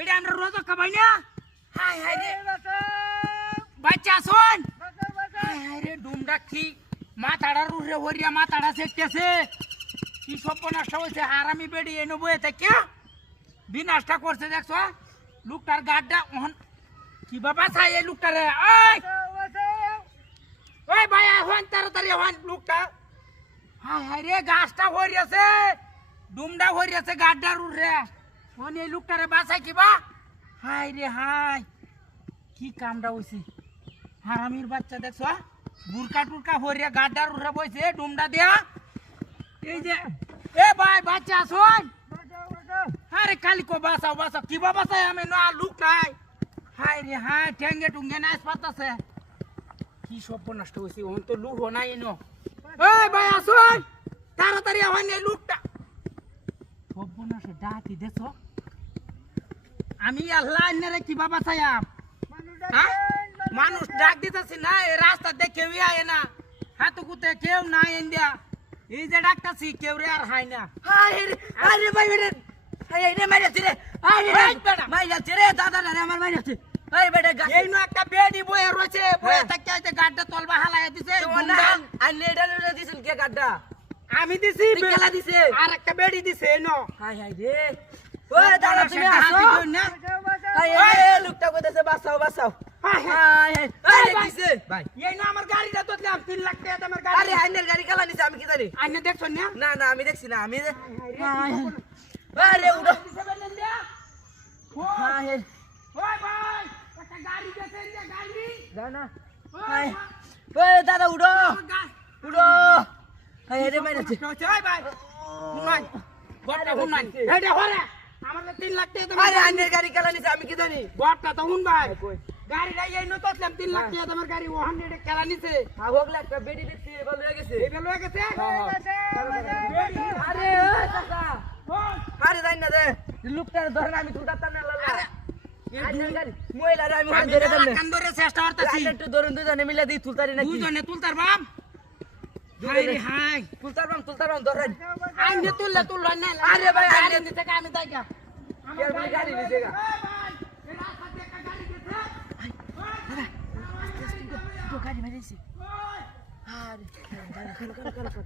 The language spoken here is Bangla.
এটা আমরা রোজ খাবাই না হাই হাই রে বাচ্চা শোন হাই হাই রে ডুমডা কি মাথাড়া রুরে হরিয়া মাথাড়া সেকতেছে কি সর্বনাশ হয়েছে হারামি বেড়ি এনে বয়ে থেকে বিনাশটা করছে দেখছো লোকটার গাড্ডা কি বাবা চাই এই লোকটারে ওই ভাই হন তাড়াতাড়ি হন লোকটা হাই হাই রে গাছটা হরিয়াছে ডুমডা হরিয়াছে গাড্ডা রুরে হন এই লোকটারে বাঁচাই কিবা হাই রে হাই কি কামটা হইছে হারামির বাচ্চা দেখছো বুরকা টুরকা হরিয়া গাড্ডা রুরে বইছে ডুমডা দিয়া এই যে এ ভাই বাচ্চা শোন আরে খালি কো বাঁচাও বাঁচাও কি বাবা চাই আমি না লুক নাই হাই রে হাই ঠেঙ্গে টুঙ্গে না পাতাছে কি সব নষ্ট হইছে ওন তো লুক নাই এনো এই ভাই আসুন তাড়াতাড়ি আওয়ান এই লুকটা সব নষ্ট ডাকি দেখো আমি আল্লাহ এনে কি বাবা চাই মানুষ ডাক দিতেছি না এই রাস্তা দেখে কেউ আয় না হাতু কুতে কেউ নাই ইন্ডিয়া এই যে ডাকতাছি কেউ রে আর হাই না আরে ভাই বেটা এই রে মাইরাছি রে আরে বেটা মাইরাছি রে দাদা রে আমার মাইরাছি এই বেটা এই নো একটা বেডি বয়ে রয়েছে বয়ে থাকতে আইতে গাড্ডা তলবা হালায় দিছে আর নেডা দিছেন কে গাড্ডা আমি দিছি বেলা দিছে আর একটা বেডি দিছে নো হাই হাই রে ওই দাদা তুমি আসো না এই লোকটা কইতাছে বাঁচাও বাঁচাও হাই হাই আরে দিছে ভাই এই না আমার গাড়িটা তোতলাম 3 লাখ টাকা আমার গাড়ি আরে আইনের গাড়ি কালা নিছে আমি কি জানি আইনে দেখছ না না না আমি দেখছি না আমি আরে উড়ো হাই ওই ভাই একটা গাড়ি দেখেন যে গাড়ি জানা হাই ওই দাদা উড়ো উড়ো হাই রে মাইরাছে ওই ভাই শুনাই গড়টা শুনাই এইটা হরে আমার 3 লাখ টাকা আরে আইনের গাড়ি কালা নিছে আমি কি জানি গড়টা তো শুন ভাই গাড়িটা এই নো তোতলাম 3 লাখ টাকা তোমার গাড়ি 100 কালা নিছে হোগলা একটা বেডি দেখছি এবার লয়ে গেছে এবার লয়ে গেছে আরে ও কাকা আরে যাই না দে লোকটার ধরে আমি তুলতাম না লালা আইনের গাড়ি মহিলারে আমি হাত ধরে দেন কান ধরে চেষ্টা করতেছি একটু ধরুন দুজনে মিলে দি তুলতারি নাকি দুজনে তুলতার বাপ হাই রে হাই তুলতার বাপ ধরেন আইনে তুললা তুললা না আরে ভাই আইনে দিতে আমি যাইগা আমার গাড়ি নিতে গা এই রাস্তা দিয়ে একটা গাড়ি গেছে তো গাড়ি মেরেছি আরে কাল